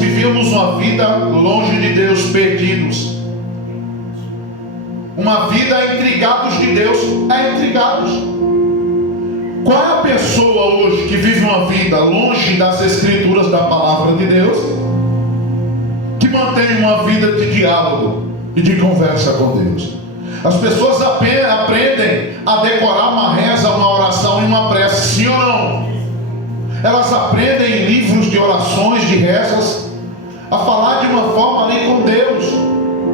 Vivíamos uma vida longe de Deus, perdidos. Uma vida intrigados de Deus, intrigados. Qual é a pessoa hoje que vive uma vida longe das escrituras da palavra de Deus, que mantém uma vida de diálogo e de conversa com Deus? As pessoas aprendem a decorar uma reza, uma oração e uma prece, sim ou não? Elas aprendem em livros de orações, de rezas, a falar de uma forma ali com Deus,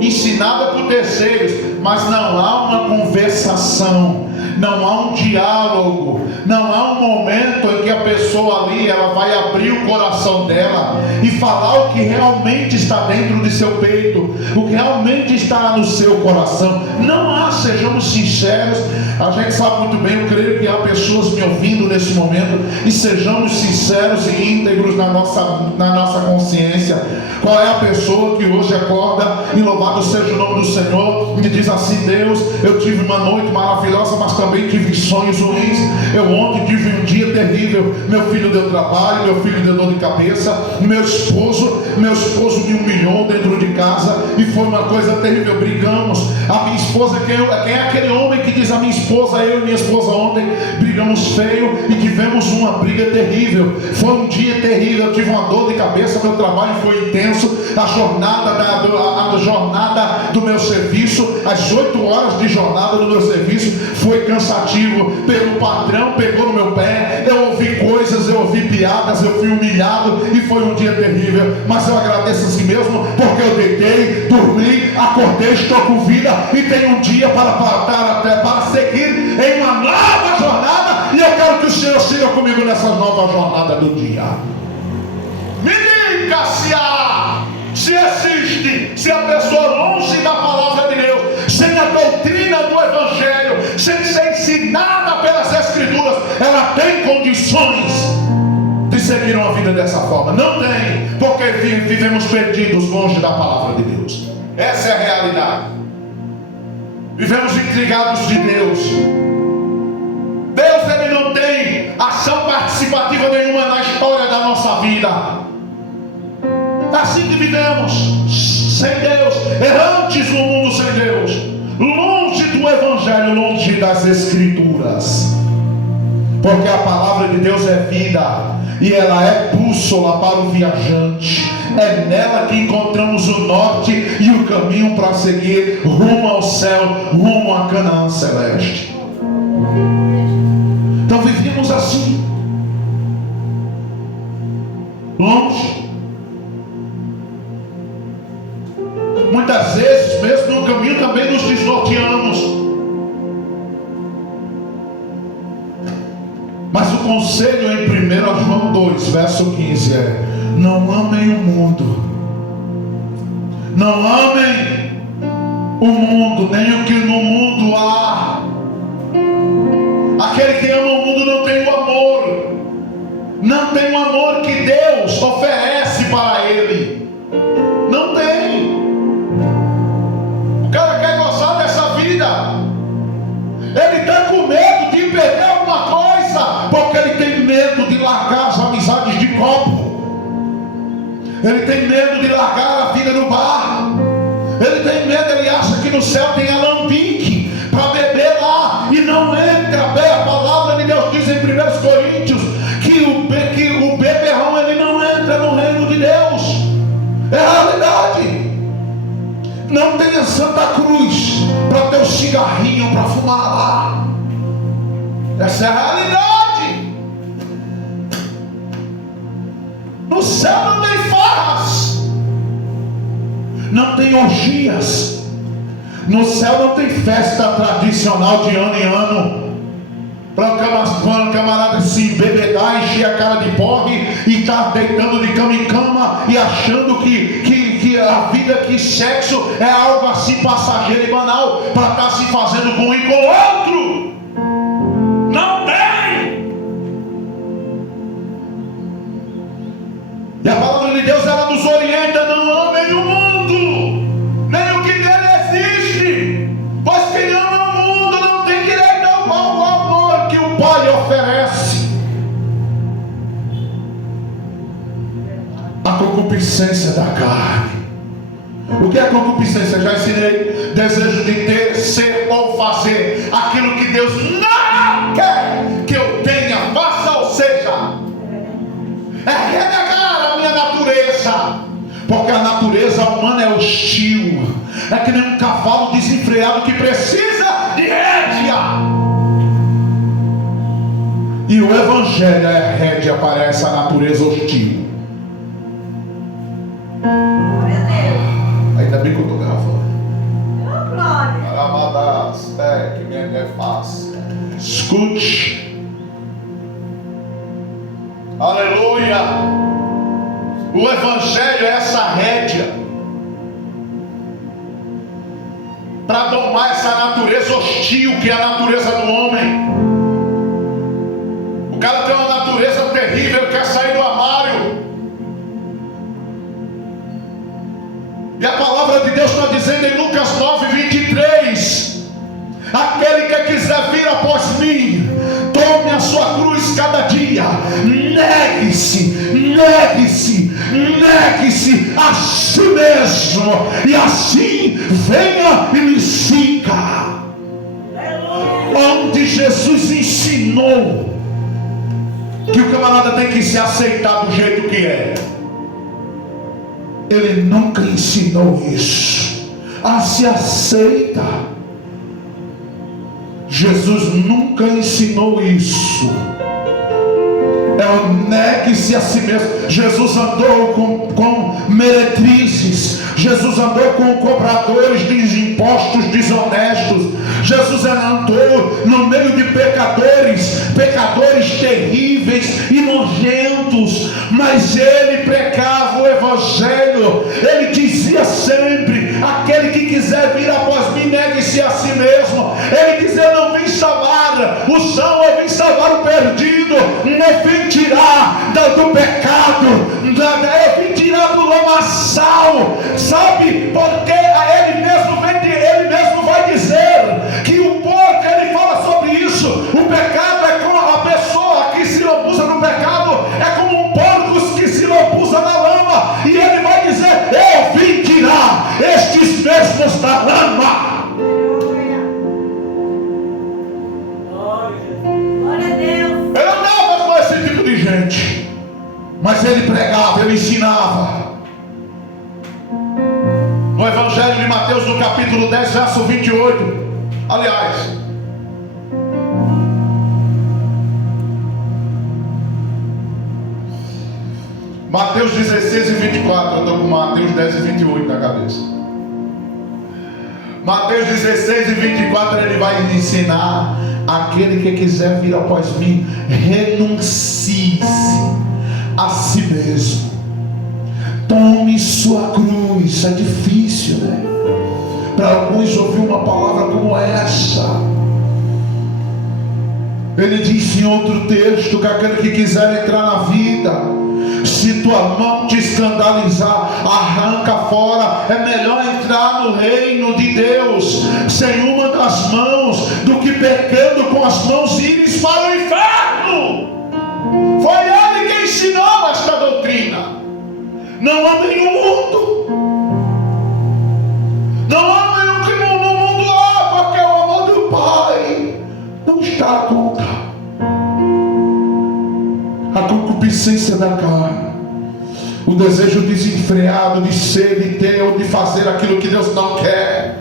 ensinada por terceiros, mas não há uma conversação, não há um diálogo, não há um momento em que a pessoa ali, ela vai abrir o coração dela e falar o que realmente está dentro de seu peito, o que realmente está no seu coração. Não há, sejamos sinceros. A gente sabe muito bem, eu creio que há pessoas me ouvindo nesse momento, e sejamos sinceros e íntegros na nossa consciência. Qual é a pessoa que hoje acorda e louvado seja o nome do Senhor e diz assim: Deus, eu tive uma noite maravilhosa, mas também tive sonhos ruins. Eu ontem tive um dia terrível. Meu filho deu trabalho, meu filho deu dor de cabeça, meu esposo me humilhou dentro de casa e foi uma coisa terrível. Brigamos. A minha esposa, quem é aquele homem que diz: a minha esposa, eu e minha esposa ontem brigamos feio e tivemos uma briga terrível. Foi um dia terrível, eu tive uma dor de cabeça, meu trabalho foi intenso, a jornada do meu serviço, as 8 horas de jornada do meu serviço foi cansativo. Pelo patrão, pegou no meu pé, eu ouvi coisas, eu ouvi piadas, eu fui humilhado e foi um dia terrível. Mas eu agradeço a si mesmo, porque eu deitei, dormi, acordei, estou com vida e tenho um dia para seguir em uma nova jornada, e eu quero que o Senhor siga comigo nessa nova jornada do dia. Me diga se existe, se a pessoa longe da palavra de Deus, sem a doutrina do Evangelho, sem ser ensinada pelas Escrituras, ela tem condições de seguir uma vida dessa forma? Não tem, porque vivemos perdidos longe da palavra de Deus. Essa é a realidade. Vivemos intrigados de Deus. Deus, ele não tem ação participativa nenhuma na história da nossa vida. Assim que vivemos, sem Deus, errantes no mundo sem Deus, longe do Evangelho, longe das Escrituras. Porque a palavra de Deus é vida, e ela é bússola para o viajante. É nela que encontramos o norte e o caminho para seguir rumo ao céu, rumo a Canaã celeste. Então vivíamos assim, longe. Muitas vezes, mesmo no caminho, também nos desnorteamos. Mas o conselho em 1 João 2, verso 15 é: não amem o mundo. Não amem o mundo, nem o que no mundo há. Aquele que ama o mundo não tem o amor. Não tem o amor que Deus oferece para ele. Não tem. O cara quer gozar dessa vida. Ele está com medo de perder alguma coisa, porque ele tem medo de largar as amizades de copo. Ele tem medo de largar a vida no bar. Ele tem medo, ele acha que no céu tem alambique para beber lá, e não entra bem. A palavra de Deus diz em 1 Coríntios que o beberrão, ele não entra no reino de Deus. É a realidade. Não tenha Santa Cruz para ter um cigarrinho para fumar lá. Essa é a realidade. No céu não tem farras, não tem orgias. No céu não tem festa tradicional de ano em ano, para o camarada se embebedar, encher a cara de porre e estar deitando de cama em cama e achando que a vida, que sexo é algo assim passageiro e banal, para estar se fazendo com um e com o outro. Não tem. E a palavra de Deus, ela nos orienta: não amem o mundo, nem o que nele existe, pois quem ama o mundo não tem direito ao amor que o Pai oferece. A concupiscência da carne. O que é concupiscência? Já ensinei. Desejo de ter, ser ou fazer aquilo que Deus não quer que eu tenha, faça ou seja. É renegar a minha natureza, porque a natureza humana é hostil. É que nem um cavalo desenfreado que precisa de rédea. E o Evangelho é rédea para essa natureza hostil. Ainda bem que eu estou gravando. Que me é fácil. Escute. Aleluia. O Evangelho é essa rédea para domar essa natureza hostil que é a natureza do homem. O cara tem uma natureza terrível, quer sair do armário. E a palavra de Deus está dizendo em Lucas 9:23: aquele que quiser vir após mim, tome a sua cruz cada dia, negue-se a si mesmo, e assim venha e me siga. Onde Jesus ensinou que o camarada tem que se aceitar do jeito que é, ele nunca ensinou isso. Se aceita. Jesus nunca ensinou isso. Negue-se a si mesmo. Jesus andou com meretrizes. Jesus andou com cobradores de impostos desonestos. Jesus andou no meio de pecadores terríveis e nojentos, mas ele pregava o Evangelho. Ele dizia sempre: aquele que quiser vir após mim, negue-se a si mesmo. Ele dizia: eu não vim salvar o são, eu vim salvar o perdido. Eu vim tirar do pecado, eu vim tirar do lamaçal. Sabe, porque ele mesmo vai dizer que o porco, ele fala sobre isso. O pecado é como a pessoa que se lambuza no pecado, é como um porco que se lambuza na lama. E ele vai dizer: eu vim tirar estes mesmos da lama. Gente, mas ele pregava, ele ensinava. No Evangelho de Mateus, no capítulo 10, verso 28, aliás, Mateus 16 e 24, eu estou com Mateus 10 e 28 na cabeça. Mateus 16 e 24, ele vai ensinar: aquele que quiser vir após mim, renuncie-se a si mesmo, tome sua cruz. É difícil, né? Para alguns ouvir uma palavra como essa. Ele disse em outro texto que aquele que quiser entrar na vida, se tua mão te escandalizar, arranca fora. É melhor entrar no reino de Deus sem uma das mãos do que pecando com as mãos e ires para o inferno. Foi ele que ensinou esta doutrina. Não amem o mundo. Não amem o que no mundo há, porque o amor do Pai não está contra a concupiscência da carne, o desejo desenfreado de ser, de ter ou de fazer aquilo que Deus não quer.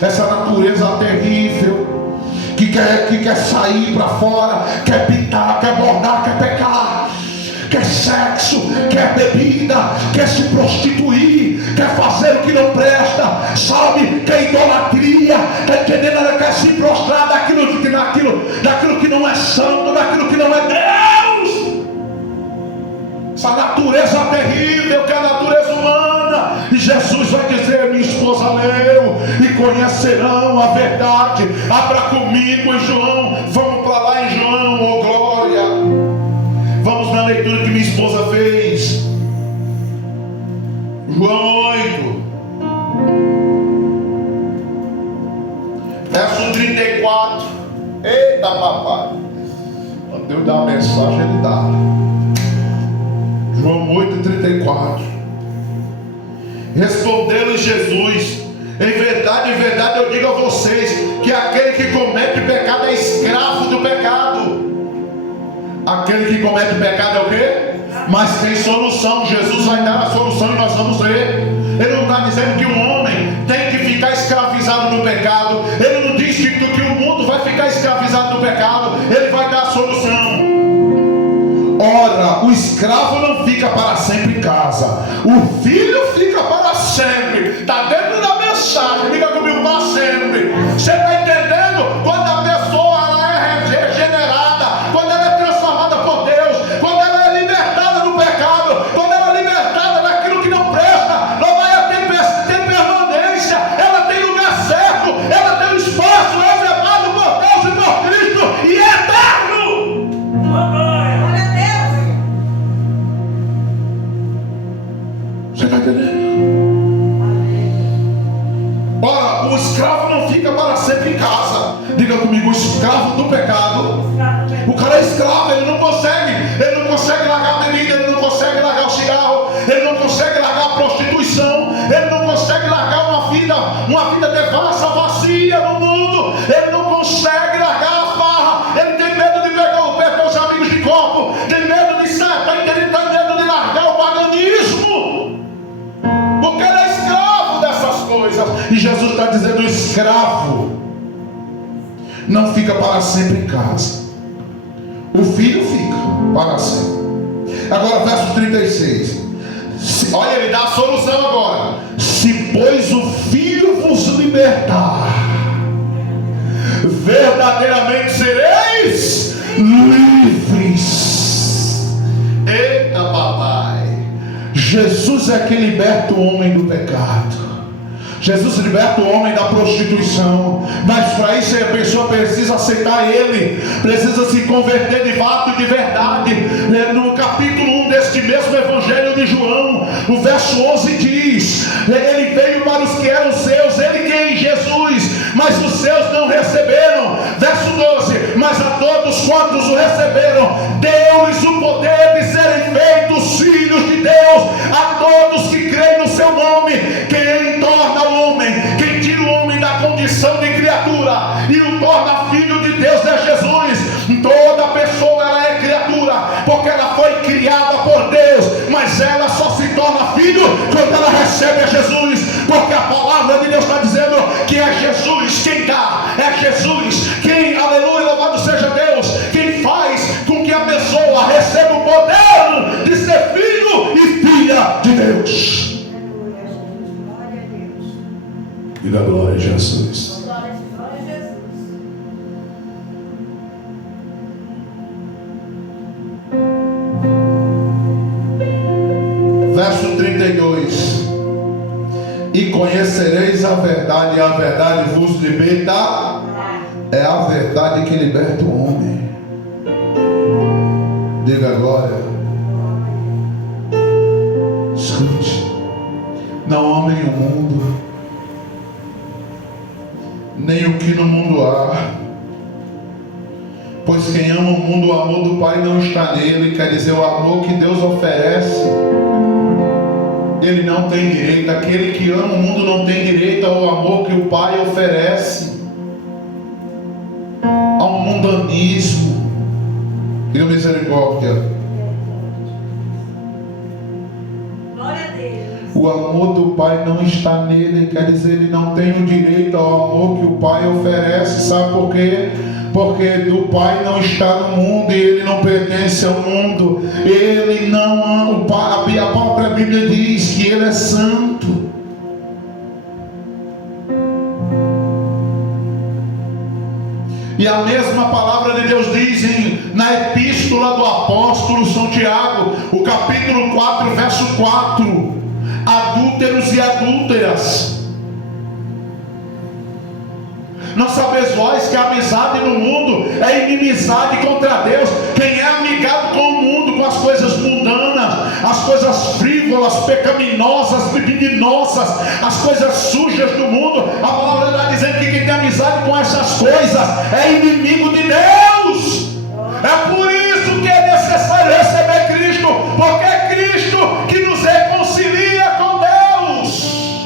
Essa natureza terrível que quer sair para fora, quer pintar, quer bordar, quer pecar, quer sexo, quer bebida, quer se prostituir, quer fazer o que não presta, sabe, quer idolatria, está entendendo? Ela quer se prostrar daquilo que não é santo, daquilo que não é Deus. Essa natureza terrível que é a natureza humana. E Jesus vai dizer: minha esposa leu, e conhecerão a verdade. Abra comigo em João. Vamos para lá em João, oh glória. Vamos na leitura que minha esposa fez. João 8, verso 34. Eita papai, quando Deus dá uma mensagem, ele dá. João 8,34. Respondeu-lhe Jesus: em verdade eu digo a vocês, que aquele que comete pecado é escravo do pecado. Aquele que comete pecado é o quê? Mas tem solução. Jesus vai dar a solução e nós vamos ler. Ele não está dizendo que o homem tem que ficar escravizado no pecado. Ele não diz que o mundo vai ficar escravizado no pecado. Ele vai dar a solução. Ora, o escravo não fica para sempre em casa, o filho fica para sempre. Está dentro da mensagem. Diga comigo, para sempre. Você está entendendo? Quando a pessoa ela é regenerada, quando ela é transformada por Deus, quando ela é libertada do pecado, quando ela é libertada daquilo que não presta, não vai ter permanência. Ela tem lugar certo, ela tem um espaço reservado por Deus e por Cristo, e é eterno. Você está entendendo? Ora, o escravo não fica para sempre em casa. Diga comigo, o escravo do pecado. O cara é escravo, ele não consegue largar a bebida, ele não consegue largar o cigarro, ele não consegue largar a prostituição, ele não consegue largar uma vida devassa, vazia no mundo, ele não consegue largar a farra, ele tem medo de perder os amigos de corpo, tem medo de sair, tem medo de largar o paganismo, porque ele é escravo dessas coisas. E Jesus está dizendo: o escravo não fica para sempre em casa, o filho fica para sempre. Agora verso 36. Olha, ele dá a solução agora. Se pois o filho vos libertar, verdadeiramente sereis livres. Eita papai, Jesus é que liberta o homem do pecado. Jesus liberta o homem da prostituição, mas para isso a pessoa precisa aceitar Ele, precisa se converter de fato e de verdade. No capítulo 1 deste mesmo Evangelho de João, o verso 11 diz: Ele veio para os que eram seus, Ele quem? Jesus, mas os seus não receberam. Verso 12: mas a todos quantos o receberam, deu-lhes o poder de serem feitos filhos de Deus, a todos que creem no seu nome. Quem torna o homem, quem tira o homem da condição de criatura e o torna filho de Deus é Jesus. Toda pessoa ela é criatura, porque ela foi criada por Deus, mas ela só se torna filho quando ela recebe a Jesus, porque a palavra de Deus está dizendo que é Jesus quem dá, é Jesus quem, aleluia, louvado seja Deus, quem faz com que a pessoa receba o poder de ser filho e filha de Deus. E da glória a Jesus. Verso 32: e conhecereis a verdade, e a verdade vos liberta. É a verdade que liberta o homem. Diga glória. Escute: não amem o mundo, nem o que no mundo há, pois quem ama o mundo, o amor do Pai não está nele. Quer dizer, o amor que Deus oferece, ele não tem direito. Aquele que ama o mundo não tem direito ao amor que o Pai oferece. Há um mundanismo. Diga misericórdia. O amor do Pai não está nele, quer dizer, ele não tem o direito ao amor que o Pai oferece. Sabe por quê? Porque do Pai não está no mundo e ele não pertence ao mundo. Ele não ama o Pai. A própria Bíblia diz que ele é santo. E a mesma palavra de Deus diz na epístola do apóstolo São Tiago, o capítulo 4, verso 4: adúlteros e adúlteras, não sabeis vós que a amizade no mundo é inimizade contra Deus? Quem é amigado com o mundo, com as coisas mundanas, as coisas frívolas, pecaminosas, libidinosas, as coisas sujas do mundo, a palavra está dizendo que quem tem amizade com essas coisas é inimigo de Deus. É por isso que é necessário receber Cristo, porque Cristo Cristo que nos reconcilia com Deus.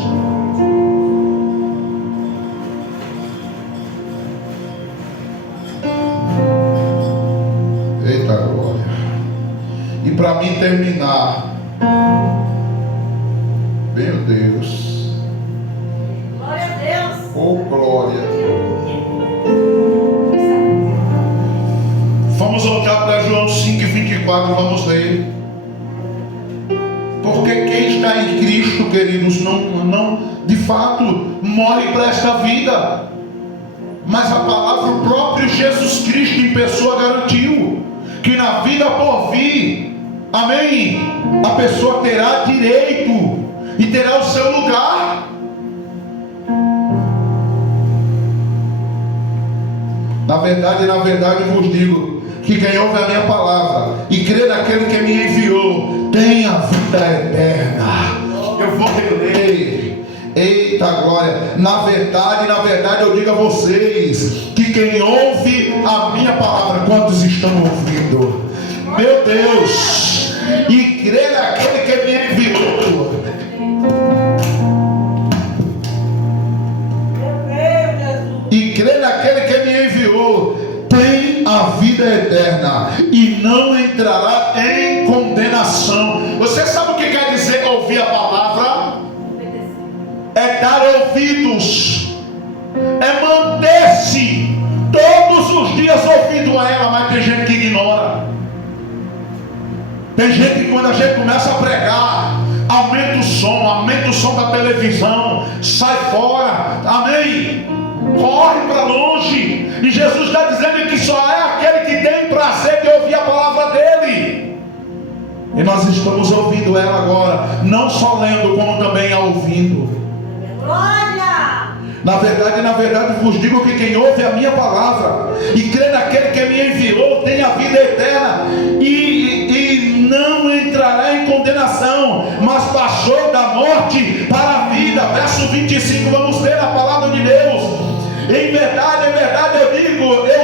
Eita glória. E para mim terminar, meu Deus, glória a Deus. Oh glória. Vamos voltar para João 5:24, vamos ler. Porque quem está em Cristo, queridos, não de fato morre para esta vida, mas a palavra, o próprio Jesus Cristo em pessoa garantiu que na vida por vir, amém, a pessoa terá direito e terá o seu lugar. Na verdade vos digo que quem ouve a minha palavra e crê naquele que me enviou tem a vida eterna. Eu vou reler. Eita glória. Na verdade eu digo a vocês que quem ouve a minha palavra, quantos estão ouvindo? Meu Deus. E crê naquele que me enviou. E crê naquele que me enviou tem a vida eterna e não entrará em condenação. Você sabe o que quer dizer ouvir a palavra? É dar ouvidos, é manter-se todos os dias ouvindo a ela. Mas tem gente que ignora. Tem gente que quando a gente começa a pregar, aumenta o som da televisão, sai fora, amém, corre para longe. E Jesus está dizendo que só é aquele que tem prazer de ouvir a palavra dele. E nós estamos ouvindo ela agora, não só lendo, como também a ouvindo. Glória! Na verdade vos digo que quem ouve a minha palavra e crê naquele que me enviou tem a vida eterna e não entrará em condenação, mas passou da morte para a vida. Verso 25, vamos ler a palavra de Deus. Em verdade eu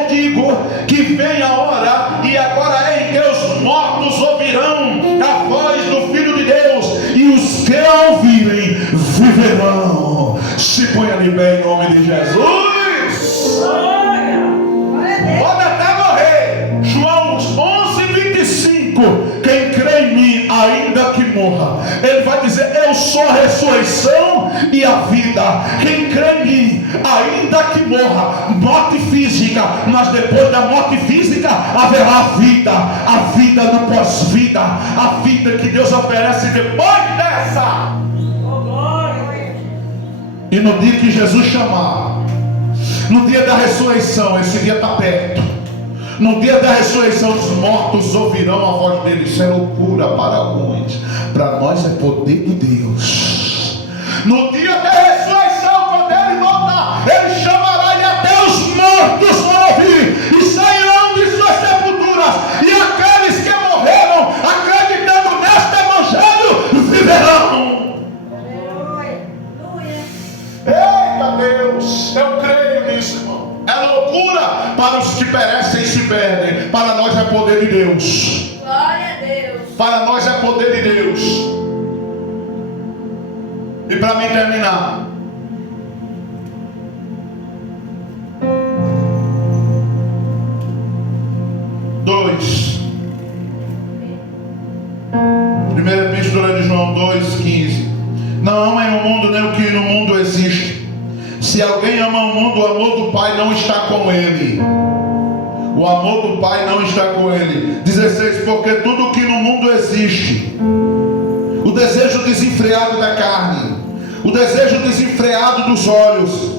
digo que vem a hora, e agora é em que os mortos ouvirão a voz do Filho de Deus, e os que a ouvirem viverão. Se põe ali bem em nome de Jesus. Pode até morrer. João 11:25. Quem crê em mim, ainda que morra, ele vai dizer: eu sou a ressurreição e a vida. Quem crê em mim, ainda que morra, morte física, mas depois da morte física haverá vida, a vida no pós-vida, a vida que Deus oferece depois dessa. E no dia que Jesus chamar, no dia da ressurreição, esse dia está perto. No dia da ressurreição, os mortos ouvirão a voz dele. Isso é loucura para alguns, para nós é poder de Deus. No dia da ressurreição, quando ele voltar, ele chamará e até os mortos vão ouvir e sairão de suas sepulturas, e aqueles que morreram acreditando neste evangelho viverão. Eita Deus, eu creio nisso, irmão. É loucura para os que perecem e se perdem. Para nós é poder de Deus. Glória a Deus. Para nós é poder de Deus. E para mim terminar, Primeira Epístola de João 2,15. Não amem o mundo nem o que no mundo existe. Se alguém ama o mundo, o amor do Pai não está com ele. O amor do Pai não está com ele. 16. Porque tudo que no mundo existe, o desejo desenfreado da carne, o desejo desenfreado dos olhos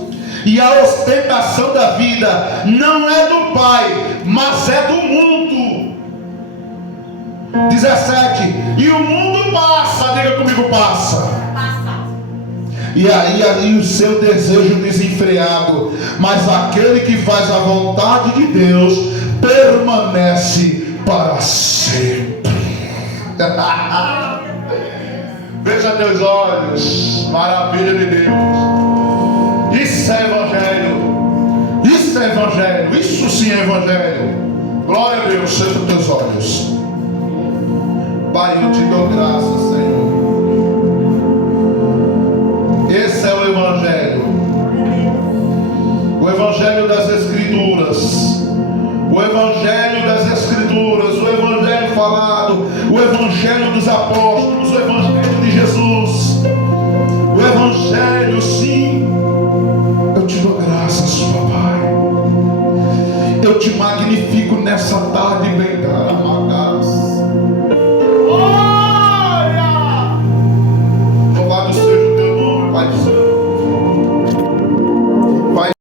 e a ostentação da vida, não é do Pai, mas é do mundo. 17. E o mundo passa, diga comigo, passa. E aí o seu desejo desenfreado, mas aquele que faz a vontade de Deus permanece para sempre. Veja teus olhos, maravilha de Deus. Isso é evangelho. Isso é evangelho. Isso sim é evangelho. Glória a Deus, seja os teus olhos. Pai. Pai, eu te dou graças, Senhor. Esse é o Evangelho. O Evangelho das Escrituras. O Evangelho das Escrituras. O Evangelho falado. O Evangelho dos apóstolos. O Evangelho de Jesus. O Evangelho, sim. Eu te dou graças, papai. Eu te magnifico nessa tarde, bem, cara.